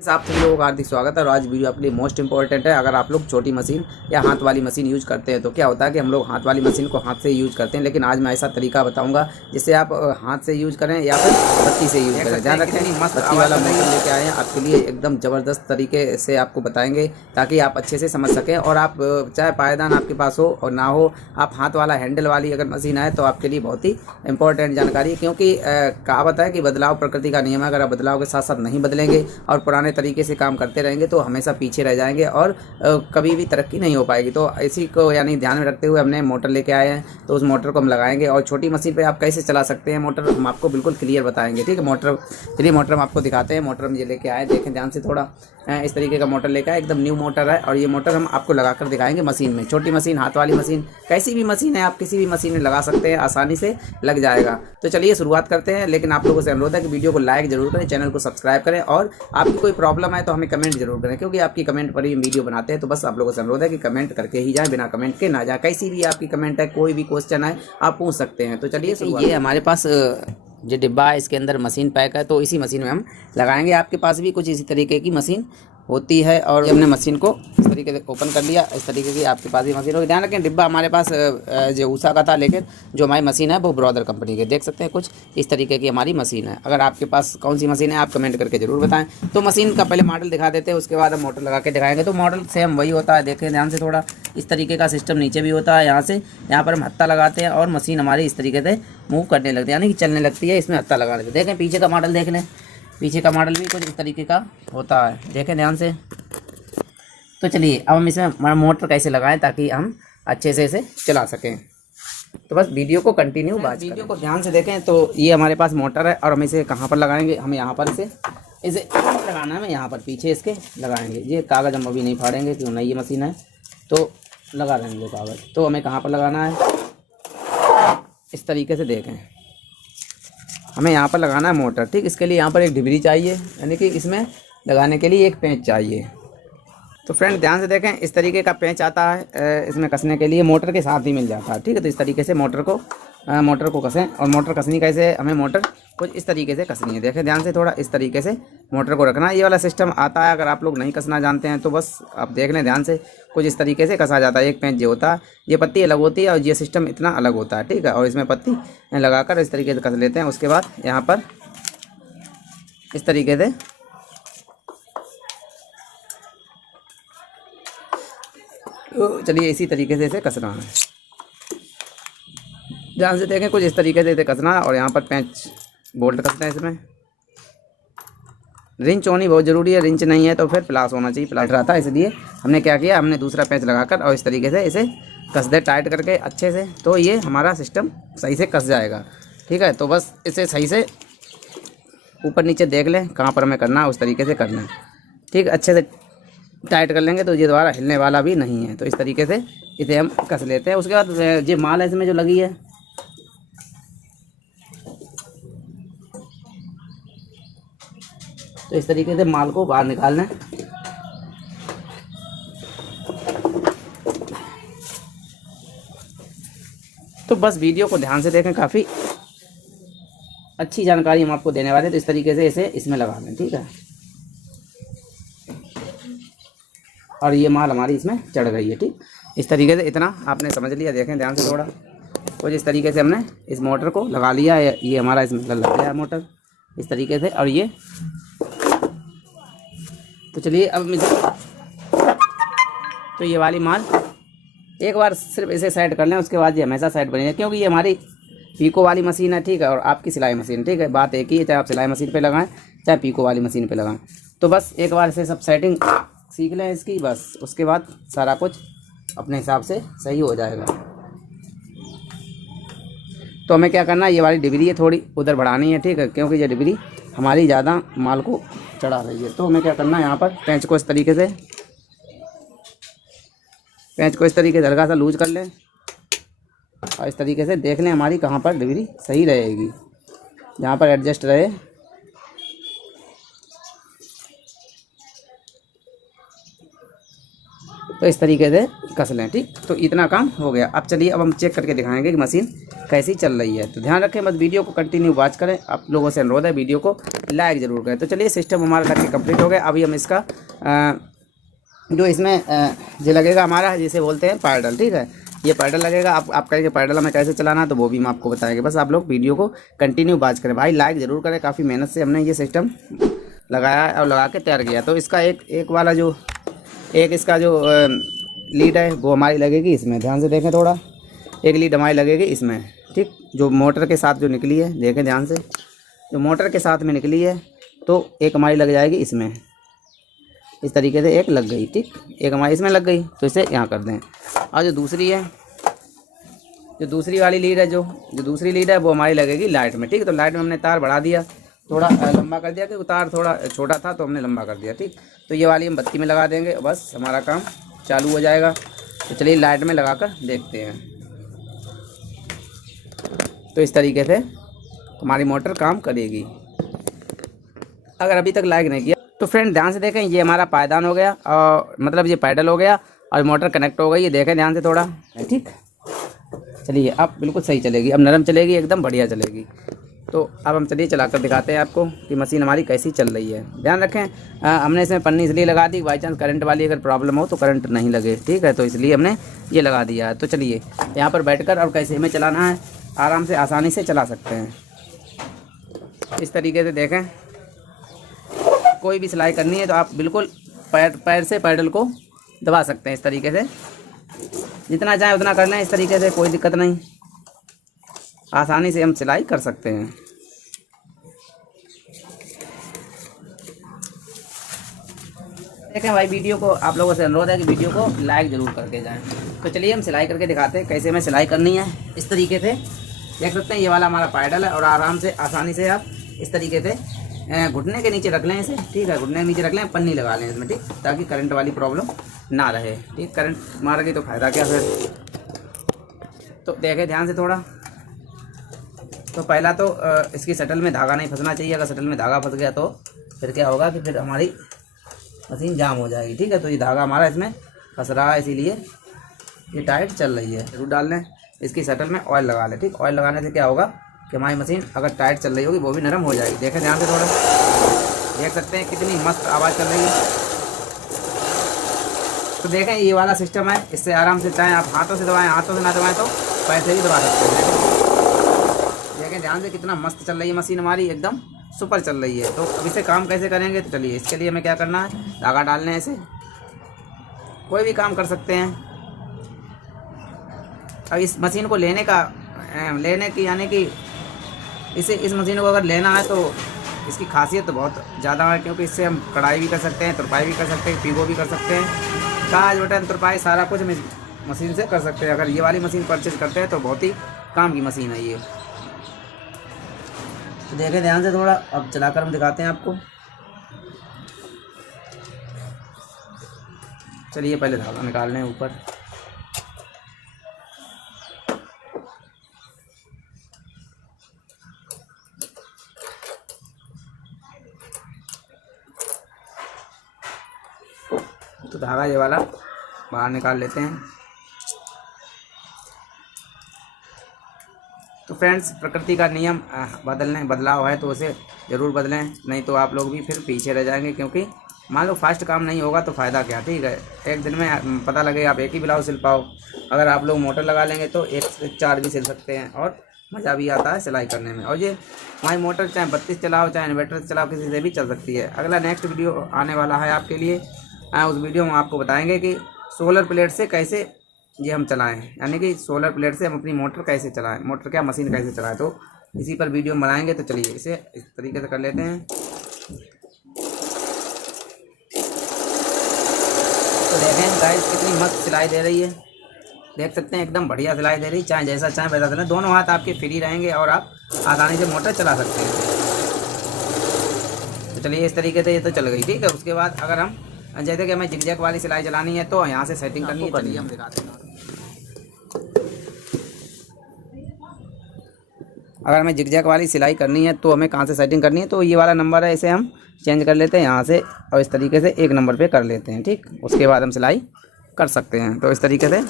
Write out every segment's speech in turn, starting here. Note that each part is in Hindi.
आप सभी लोगों का हार्दिक स्वागत है। और आज वीडियो आपके लिए मोस्ट इंपॉर्टेंट है। अगर आप लोग छोटी मशीन या हाथ वाली मशीन यूज़ करते हैं तो क्या होता है कि हम लोग हाथ वाली मशीन को हाथ से यूज़ करते हैं, लेकिन आज मैं ऐसा तरीका बताऊंगा जिससे आप हाथ से यूज़ करें या फिर बत्ती से यूज़ करें। ध्यान रखें, बत्ती वाला मोटर लेके आए हैं आपके लिए एकदम ज़बरदस्त तरीके से आपको बताएंगे ताकि आप अच्छे से समझ सकें। और आप चाहे पायदान आपके पास हो और ना हो, आप हाथ वाला हैंडल वाली अगर मशीन आए तो आपके लिए बहुत ही इंपॉर्टेंट जानकारी है, क्योंकि कहावत है कि बदलाव प्रकृति का नियम है। अगर आप बदलाव के साथ साथ नहीं बदलेंगे और पुराने तरीके से काम करते रहेंगे तो हमेशा पीछे रह जाएंगे और कभी भी तरक्की नहीं हो पाएगी। तो इसी को यानी ध्यान में रखते हुए हमने मोटर लेके आए हैं, तो उस मोटर को हम लगाएंगे और छोटी मशीन पे आप कैसे चला सकते हैं मोटर हम आपको बिल्कुल क्लियर बताएंगे। ठीक है, मोटर चलिए मोटर हम आपको दिखाते हैं। मोटर हम ये लेके आए, देखें ध्यान से, थोड़ा इस तरीके का मोटर लेकर आए, एकदम न्यू मोटर है। और ये मोटर हम आपको लगाकर दिखाएंगे मशीन में। छोटी मशीन, हाथ वाली मशीन, कैसी भी मशीन है आप किसी भी मशीन में लगा सकते हैं, आसानी से लग जाएगा। तो चलिए शुरुआत करते हैं, लेकिन आप लोगों से अनुरोध है कि वीडियो को लाइक जरूर करें, चैनल को सब्सक्राइब करें और आपकी कोई प्रॉब्लम है तो हमें कमेंट जरूर करें, क्योंकि आपकी कमेंट पर ही वीडियो बनाते हैं। तो बस आप लोगों से अनुरोध है कि कमेंट करके ही जाएं, बिना कमेंट के ना जाए। कैसी भी आपकी कमेंट है, कोई भी क्वेश्चन है आप पूछ सकते हैं। तो चलिए, ये हमारे पास जो डिब्बा है इसके अंदर मशीन पैक है, तो इसी मशीन में हम लगाएंगे। आपके पास भी कुछ इसी तरीके की मशीन होती है। और ये हमने मशीन को इस तरीके से ओपन कर लिया, इस तरीके की आपके पास भी मशीन होगी। ध्यान रखें, डिब्बा हमारे पास जो उषा का था, लेकिन जो हमारी मशीन है वो ब्रदर कंपनी की। देख सकते हैं कुछ इस तरीके की हमारी मशीन है। अगर आपके पास कौन सी मशीन है आप कमेंट करके जरूर बताएं। तो मशीन का पहले मॉडल दिखा देते हैं, उसके बाद हम मोटर लगा के दिखाएंगे। तो मॉडल सेम वही होता है, देखें ध्यान से, थोड़ा इस तरीके का सिस्टम नीचे भी होता है। यहाँ पर हम हत्था लगाते हैं और मशीन हमारी इस तरीके से मूव करने लगती है, यानी कि चलने लगती है। इसमें हत्था लगाने से देखें, पीछे का मॉडल देख लें, पीछे का मॉडल भी कुछ इस तरीके का होता है, देखें ध्यान से। तो चलिए अब हम इसमें मोटर कैसे लगाएं ताकि हम अच्छे से इसे चला सकें। तो बस वीडियो को कंटिन्यू वीडियो को ध्यान से देखें। तो ये हमारे पास मोटर है और हम इसे कहाँ पर लगाएंगे, हम यहाँ पर इसे लगाना है। हमें यहाँ पर पीछे इसके लगाएंगे। ये कागज़ हम अभी नहीं फाड़ेंगे क्यों, नई मशीन है तो लगा देंगे कागज़। तो हमें कहाँ पर लगाना है, इस तरीके से देखें, हमें यहाँ पर लगाना है मोटर। ठीक, इसके लिए यहाँ पर एक डिबरी चाहिए, यानी कि इसमें लगाने के लिए एक पेंच चाहिए। तो फ्रेंड ध्यान से देखें, इस तरीके का पेंच आता है, इसमें कसने के लिए मोटर के साथ ही मिल जाता है। ठीक है, तो इस तरीके से मोटर को कसें। और मोटर कसनी कैसे, हमें मोटर कुछ इस तरीके से कसनी है। देखें ध्यान से, थोड़ा इस तरीके से मोटर को रखना। ये वाला सिस्टम आता है, अगर आप लोग नहीं कसना जानते हैं तो बस आप देख लें ध्यान से, कुछ इस तरीके से कसा जाता है। एक पेंच जो होता है, ये पत्ती अलग होती है और ये सिस्टम इतना अलग होता है। ठीक है, और इसमें पत्ती लगाकर इस तरीके से कस लेते हैं। उसके बाद यहाँ पर इस तरीके से तो चलिए इसी तरीके से इसे कसना है। ध्यान से देखें, कुछ इस तरीके से इसे कसना है और यहाँ पर पेंच बोल्ट कसना है। इसमें रिंच होनी बहुत ज़रूरी है, रिंच नहीं है तो फिर प्लास होना चाहिए। प्लास रहा था, इसलिए हमने क्या किया, हमने दूसरा पेंच लगाकर और इस तरीके से इसे कस दे टाइट करके अच्छे से, तो ये हमारा सिस्टम सही से कस जाएगा। ठीक है, तो बस इसे सही से ऊपर नीचे देख लें कहाँ पर हमें करना है, उस तरीके से करना है। ठीक, अच्छे से टाइट कर लेंगे तो ये दोबारा हिलने वाला भी नहीं है। तो इस तरीके से इसे हम कस लेते हैं। उसके बाद ये माल है इसमें जो लगी है, तो इस तरीके से माल को बाहर निकालना है। तो बस वीडियो को ध्यान से देखें, काफ़ी अच्छी जानकारी हम आपको देने वाले हैं। तो इस तरीके से इसे इसमें लगा दें। ठीक है, और ये माल हमारी इसमें चढ़ गई है। ठीक, इस तरीके से इतना आपने समझ लिया। देखें ध्यान से, थोड़ा कुछ इस तरीके से हमने इस मोटर को लगा लिया। ये हमारा इसमें लग गया मोटर इस तरीके से। और ये तो चलिए अब तो ये वाली माल एक बार सिर्फ इसे साइड कर लें, उसके बाद ये हमेशा साइड बनेगी, क्योंकि ये हमारी पीको वाली मशीन है। ठीक है, और आपकी सिलाई मशीन। ठीक है, बात एक ही है, चाहे आप सिलाई मशीन पे लगाएं चाहे पीको वाली मशीन पे लगाएं। तो बस एक बार इसे सब सेटिंग सीख लें इसकी, बस उसके बाद सारा कुछ अपने हिसाब से सही हो जाएगा। तो हमें क्या करना है, ये वाली डिबरी है थोड़ी उधर बढ़ानी है। ठीक है, क्योंकि ये डिबरी हमारी ज़्यादा माल को चढ़ा रही है। तो हमें क्या करना है, यहाँ पर पेंच को इस तरीके से हल्का सा लूज कर लें और इस तरीके से देख लें हमारी कहाँ पर डिबरी सही रहेगी, जहाँ पर एडजस्ट रहे। तो इस तरीके से कस लें। ठीक, तो इतना काम हो गया। अब चलिए अब हम चेक करके दिखाएंगे कि मशीन कैसी चल रही है। तो ध्यान रखें, बस वीडियो को कंटिन्यू वॉच करें। आप लोगों से अनुरोध है वीडियो को लाइक ज़रूर करें। तो चलिए, सिस्टम हमारा लग के कम्प्लीट हो गया। अभी हम इसका जो इसमें जो लगेगा हमारा, जिसे बोलते हैं पैडल, ठीक है, ये पैडल लगेगा। आप कहेंगे पैडल हमें कैसे चलाना है, तो वो भी हम आपको बताएंगे। बस आप लोग वीडियो को कंटिन्यू वॉच करें। भाई लाइक ज़रूर करें, काफ़ी मेहनत से हमने ये सिस्टम लगाया और लगा के तैयार किया। तो इसका एक वाला जो इसका जो लीड है वो हमारी लगेगी इसमें। ध्यान से देखें, थोड़ा एक लीड हमारी लगेगी इसमें, ठीक, जो मोटर के साथ जो निकली है, देखें ध्यान से, जो मोटर के साथ में निकली है तो एक हमारी लग जाएगी इसमें। इस तरीके से एक लग गई, ठीक, एक हमारी इसमें लग गई, तो इसे यहाँ कर दें। और जो दूसरी है, जो दूसरी वाली लीड है, जो दूसरी लीड है वो हमारी लगेगी लाइट में, ठीक। तो लाइट में हमने तार बढ़ा दिया, थोड़ा लंबा कर दिया, क्योंकि तार थोड़ा छोटा था तो हमने लंबा कर दिया, ठीक। तो ये वाली हम बत्ती में लगा देंगे, बस हमारा काम चालू हो जाएगा। तो चलिए लाइट में लगा कर देखते हैं। तो इस तरीके से हमारी मोटर काम करेगी। अगर अभी तक लाइक नहीं किया तो फ्रेंड ध्यान से देखें, ये हमारा पायदान हो गया, और मतलब ये पैडल हो गया और मोटर कनेक्ट हो गई। ये देखें ध्यान से थोड़ा, ठीक। चलिए अब बिल्कुल सही चलेगी, अब नरम चलेगी, एकदम बढ़िया चलेगी। तो अब हम चलिए चलाकर दिखाते हैं आपको कि मशीन हमारी कैसी चल रही है। ध्यान रखें, हमने इसमें पन्नी इसलिए लगा दी, बाई चांस करंट वाली अगर प्रॉब्लम हो तो करंट नहीं लगे, ठीक है, तो इसलिए हमने ये लगा दिया है। तो चलिए यहाँ पर बैठकर और कैसे हमें चलाना है, आराम से आसानी से चला सकते हैं। इस तरीके से देखें, कोई भी सिलाई करनी है तो आप बिल्कुल पैर से पैडल को दबा सकते हैं। इस तरीके से जितना चाहें उतना कर लें, इस तरीके से कोई दिक्कत नहीं, आसानी से हम सिलाई कर सकते हैं। देखें भाई, वीडियो को आप लोगों से अनुरोध है कि वीडियो को लाइक ज़रूर करके जाएं। तो चलिए हम सिलाई करके दिखाते हैं कैसे हमें सिलाई करनी है। इस तरीके से देख सकते हैं, ये वाला हमारा पैडल है और आराम से आसानी से आप इस तरीके से घुटने के नीचे रख लें इसे, ठीक है, घुटने के नीचे रख लें, पन्नी लगा लें इसमें, ठीक, ताकि करंट वाली प्रॉब्लम ना रहे, ठीक। करंट मार गई तो फ़ायदा क्या फिर। तो देखें ध्यान से थोड़ा, तो पहला तो इसकी शटल में धागा नहीं फंसना चाहिए। अगर शटल में धागा फंस गया तो फिर क्या होगा कि फिर हमारी मशीन जाम हो जाएगी, ठीक है। तो ये धागा हमारा इसमें फंस रहा है, इसीलिए ये टाइट चल रही है। जरूर डाल लें, इसकी शटल में ऑयल लगा लें, ठीक। ऑयल लगाने से क्या होगा कि हमारी मशीन अगर टाइट चल रही होगी वो भी नरम हो जाएगी। देखें ध्यान से थोड़ा, देख सकते हैं कितनी मस्त आवाज़ चल रही है। तो देखें ये वाला सिस्टम है, इससे आराम से चाहें आप हाथों से दबाएं, हाथों से ना दबाएं तो पैर से भी दबा सकते हैं। देखें ध्यान से कितना मस्त चल रही है मशीन हमारी, एकदम सुपर चल रही है। तो अब इसे काम कैसे करेंगे, तो चलिए इसके लिए हमें क्या करना है, धागा डालने हैं। इसे कोई भी काम कर सकते हैं। अब इस मशीन को लेने की यानी कि इस मशीन को अगर लेना है तो इसकी खासियत तो बहुत ज़्यादा है, क्योंकि इससे हम कढ़ाई भी कर सकते हैं, तुरपाई भी कर सकते हैं, पीगो भी कर सकते हैं, काज बटन तुरपाई सारा कुछ हम इस मशीन से कर सकते हैं। अगर ये वाली मशीन परचेज करते हैं तो बहुत ही काम की मशीन है ये। तो देखें ध्यान से थोड़ा, अब चलाकर हम दिखाते हैं आपको। चलिए पहले धागा निकाल लें ऊपर। तो धागा ये वाला बाहर निकाल लेते हैं। तो फ्रेंड्स, प्रकृति का नियम बदलाव है तो उसे ज़रूर बदलें, नहीं तो आप लोग भी फिर पीछे रह जाएंगे। क्योंकि मान लो फास्ट काम नहीं होगा तो फ़ायदा क्या, ठीक है। एक दिन में पता लगे आप एक ही ब्लाउज सिल पाओ। अगर आप लोग मोटर लगा लेंगे तो 1 से 4 भी सिल सकते हैं और मज़ा भी आता है सिलाई करने में। और ये हमारी मोटर चाहे 32 चलाओ चाहे इन्वर्टर से चलाओ, किसी से भी चल सकती है। अगला नेक्स्ट वीडियो आने वाला है आपके लिए, उस वीडियो में आपको बताएंगे कि सोलर प्लेट से कैसे ये हम चलाएं, यानी कि सोलर प्लेट से हम अपनी मोटर कैसे चलाएं, मोटर क्या मशीन कैसे चलाएं। तो इसी पर वीडियो बनाएंगे। तो चलिए इसे इस तरीके से कर लेते हैं। तो देखें गाइस कितनी मस्त सिलाई दे रही है, देख सकते हैं एकदम बढ़िया सिलाई दे रही है। चाहे जैसा चाहें वैसा चलें, दोनों हाथ आपके फ्री रहेंगे और आप आसानी से मोटर चला सकते हैं। तो चलिए इस तरीके से ये तो चल गई, ठीक है। उसके बाद अगर हम जैसे कि हमें जिगजैग वाली सिलाई चलानी है तो यहाँ से सेटिंग करनी है। चलिए हम दिखाते हैं। अगर हमें जिगजैग वाली सिलाई करनी है तो हमें कहाँ से सेटिंग करनी है, तो ये वाला नंबर है, इसे हम चेंज कर लेते हैं यहाँ से और इस तरीके से 1 नंबर पे कर लेते हैं, ठीक। उसके बाद हम सिलाई कर सकते हैं। तो इस तरीके से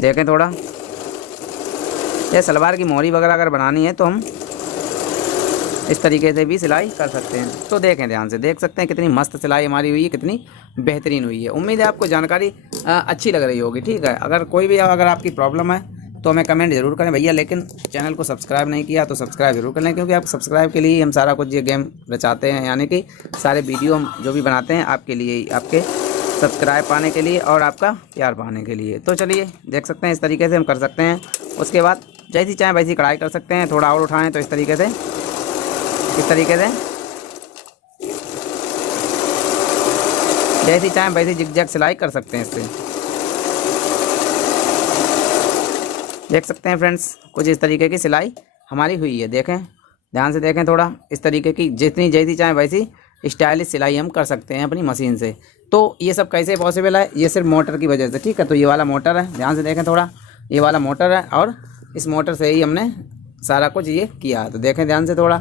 देखें थोड़ा, या सलवार की मोहरी वगैरह अगर बनानी है तो हम इस तरीके से भी सिलाई कर सकते हैं। तो देखें, ध्यान से देख सकते हैं कितनी मस्त सिलाई हमारी हुई है, कितनी बेहतरीन हुई है। उम्मीद है आपको जानकारी अच्छी लग रही होगी। ठीक है, अगर कोई भी अगर आपकी प्रॉब्लम है तो हमें कमेंट जरूर करें भैया, लेकिन चैनल को सब्सक्राइब नहीं किया तो सब्सक्राइब जरूर कर लें, क्योंकि आप सब्सक्राइब के लिए ही हम सारा कुछ ये गेम रचाते हैं, यानी कि सारे वीडियो हम जो भी बनाते हैं आपके लिए ही, आपके सब्सक्राइब पाने के लिए और आपका प्यार पाने के लिए। तो चलिए देख सकते हैं इस तरीके से हम कर सकते हैं। उसके बाद जैसी चाहें वैसी कढ़ाई कर सकते हैं, थोड़ा और उठाएँ तो इस तरीके से जैसी चाहें वैसी जिग-जैग सिलाई कर सकते हैं। इससे देख सकते हैं फ्रेंड्स, कुछ इस तरीके की सिलाई हमारी हुई है। देखें, ध्यान से देखें, थोड़ा इस तरीके की जितनी जैसी चाहें वैसी स्टाइलिश सिलाई हम कर सकते हैं अपनी मशीन से। तो ये सब कैसे पॉसिबल है? ये सिर्फ मोटर की वजह से। ठीक है, तो ये वाला मोटर है, ध्यान से देखें थोड़ा, ये वाला मोटर है और इस मोटर से ही हमने सारा कुछ ये किया है। तो देखें ध्यान से थोड़ा।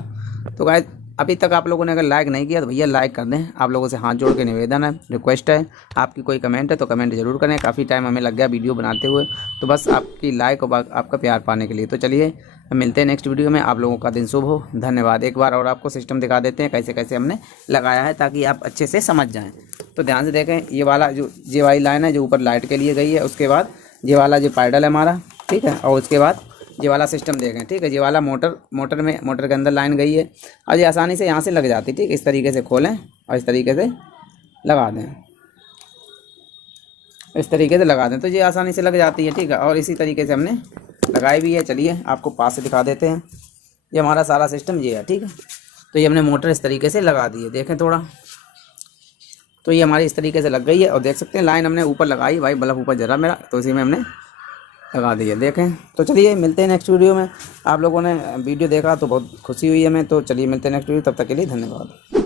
तो गाइस, अभी तक आप लोगों ने अगर लाइक नहीं किया तो भैया लाइक कर दें। आप लोगों से हाथ जोड़ के निवेदन है, रिक्वेस्ट है। आपकी कोई कमेंट है तो कमेंट जरूर करें। काफ़ी टाइम हमें लग गया वीडियो बनाते हुए, तो बस आपकी लाइक और आपका प्यार पाने के लिए। तो चलिए मिलते हैं नेक्स्ट वीडियो में। आप लोगों का दिन शुभ हो। धन्यवाद। एक बार और आपको सिस्टम दिखा देते हैं कैसे कैसे हमने लगाया है, ताकि आप अच्छे से समझ जाएँ। तो ध्यान से देखें, ये वाला जो ये वाली लाइन है जो ऊपर लाइट के लिए गई है, उसके बाद ये वाला जो पैडल है हमारा, ठीक है, और उसके बाद ये वाला सिस्टम देखें। ठीक है, ये वाला मोटर के अंदर लाइन गई है और ये आसानी से यहाँ से लग जाती है। ठीक, इस तरीके से खोलें और इस तरीके से लगा दें, इस तरीके से लगा दें तो ये आसानी से लग जाती है। ठीक है, और इसी तरीके से हमने लगाई भी है। चलिए आपको पास से दिखा देते हैं। ये हमारा सारा सिस्टम ये है। ठीक है, तो ये हमने मोटर इस तरीके से लगा दी है। देखें थोड़ा, तो ये हमारी इस तरीके से लग गई है और देख सकते हैं लाइन हमने ऊपर लगाई, भाई बल्ब ऊपर जरा मेरा, तो इसी में हमने लगा दी है। देखें, तो चलिए मिलते हैं नेक्स्ट वीडियो में। आप लोगों ने वीडियो देखा तो बहुत खुशी हुई हमें। तो चलिए मिलते हैं नेक्स्ट वीडियो, तब तक के लिए धन्यवाद।